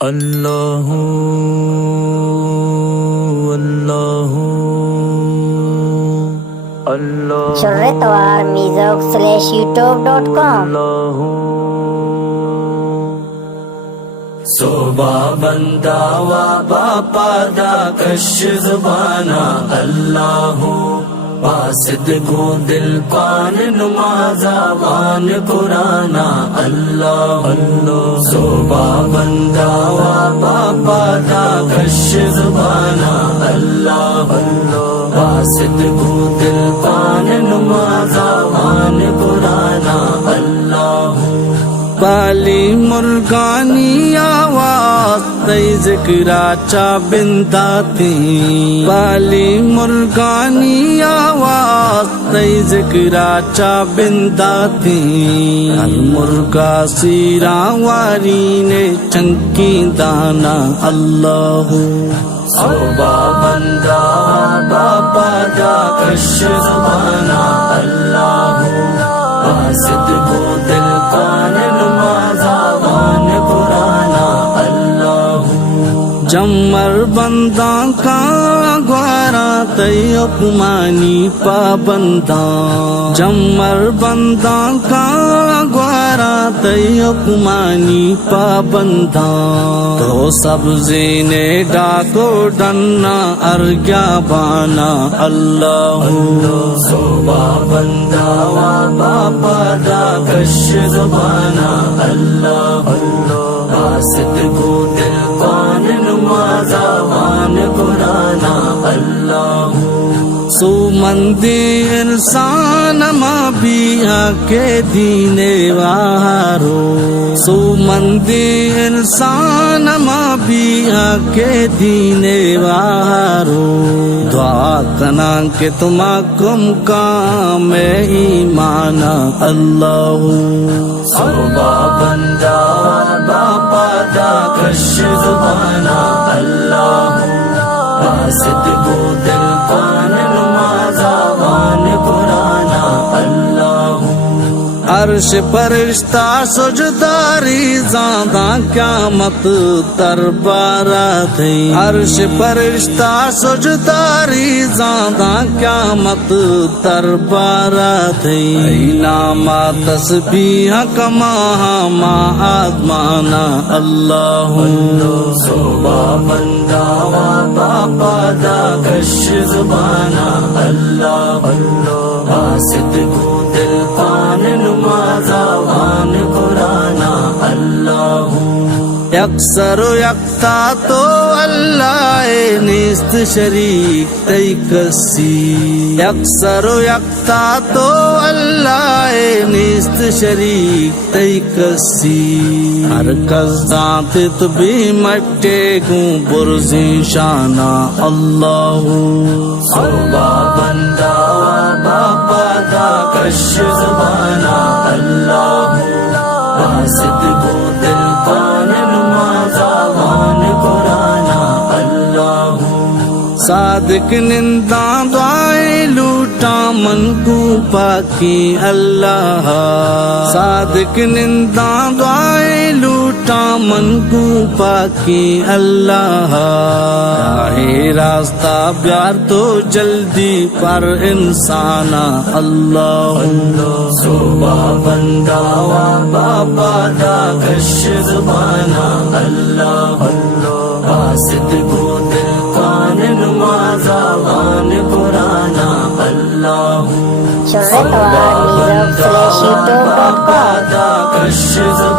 اللہ اللہ اللہ شرطوار music/youtube.com صوبہ بندہ و باپا دا کش زبانہ اللہ باسد گو دل پان نماز آوان قرآن اللہ صوبہ بندہ و باپا دا کش زبانہ اللہ باسد گو دل پان نماز آوان قرآن اللہ بالی مرغانی آواز تی ذکرہ چا بنداتی بالی مرغانی آواز تی ذکرہ چا بنداتی ہر مرغا سیرا واری نے چنکی دانا اللہ صوبہ بندہ باپا دا کش زبانہ اللہ باسد کو دل کان نماز آوان قرآن اللہ جمر بنداں کا گوارا تی اپمانی پابنداں جمر بنداں کا گوارا تی اپمانی پابنداں تو سبزی نے ڈاکو ڈنا ارگیا بانا اللہ صوبہ بندہ و باپا دا کش زبانہ اللہ باسد کو دل کان نماز آوان قرآن اللہ سو مندی انسان ما بیا کے دین وارو سو مندی انسان ما بیا کے دین وارو دعا کنا کہ تمہاکم کام ایمان اللہ صوبہ بندہ باپا دا کش زبانہ اللہ باسد کو دل کان نماز آوان قرآن اللہ عرش فرشتہ سجداری زادہ قیامت دربارہ تھی عرش فرشتہ سجداری زادہ قیامت دربارہ تھی نامہ تسبیح کما ما آدمانا اللہ صوبہ بندہ و باپا دا کش زبانہ اللہ باسد کو دل پان نماز آوان قرآن اللہ یکسر و یکتا تو اللہ نیست شریک تی کسی یکسر و یکتا تو اللہ نیست شریک تی کسی ہر کس ذات تو بھی مٹے گوں برزی شانہ اللہ صوبہ بندہ و باپا دا کش زبانہ اللہ باسد کو دل پان نماز آوان قرآن اللہ صادق ننداں دعائیں لوٹا من کو پاکی اللہ صادق ننداں دعائیں لوٹا من کو پاکی اللہ راہ راستہ پیار تو جلدی پر انسان اللہ صوبہ بندہ و باپا دا کش زبانہ اللہ باسد کو دل کان نماز آوان قرآن اللہ شرطوار music/youtube.com دا کش زبانہ